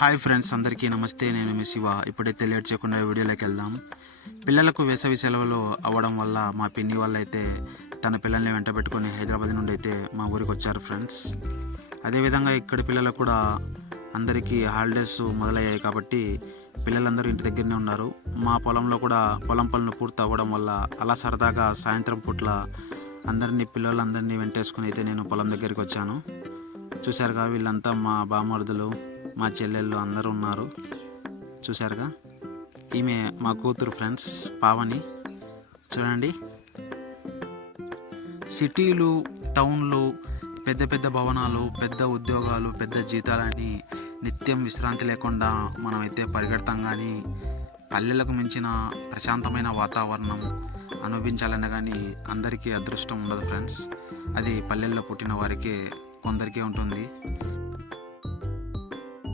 Hi friends, అందరికీ నమస్తే. నేను మీ శివ. ఇప్పుడైతే లేట్ చేయకుండా వీడియోలోకి వెళ్దాం. పిల్లలకు వేసవి సెలవులు అవ్వడం వల్ల మా పిన్ని వాళ్ళు అయితే తన పిల్లల్ని వెంట పెట్టుకొని హైదరాబాద్ నుండి అయితే మా ఊరికి వచ్చారు ఫ్రెండ్స్. అదేవిధంగా ఇక్కడ పిల్లలకు కూడా అందరికీ హాలిడేస్ మొదలయ్యాయి కాబట్టి పిల్లలందరూ ఇంటి దగ్గరనే ఉన్నారు. మా పొలంలో కూడా పొలం పనులు పూర్తి అవ్వడం వల్ల అలా సరదాగా సాయంత్రం పూట్ల పిల్లలందరినీ వెంటేసుకుని అయితే నేను పొలం దగ్గరికి వచ్చాను. చూశారుగా, వీళ్ళంతా మా బామర్దులు, మా చెల్లెళ్ళు అందరూ ఉన్నారు. చూశారుగా, ఈమె మా కూతురు ఫ్రెండ్స్, పావని. చూడండి, సిటీలు, టౌన్లు, పెద్ద పెద్ద భవనాలు, పెద్ద ఉద్యోగాలు, పెద్ద జీతాలని నిత్యం విశ్రాంతి లేకుండా మనమైతే పరిగెడతాం. కానీ పల్లెలకు మించిన ప్రశాంతమైన వాతావరణం అనుభవించాలన్నా కానీ అందరికీ అదృష్టం ఉండదు ఫ్రెండ్స్. అది పల్లెల్లో పుట్టిన వారికే కొందరికే ఉంటుంది.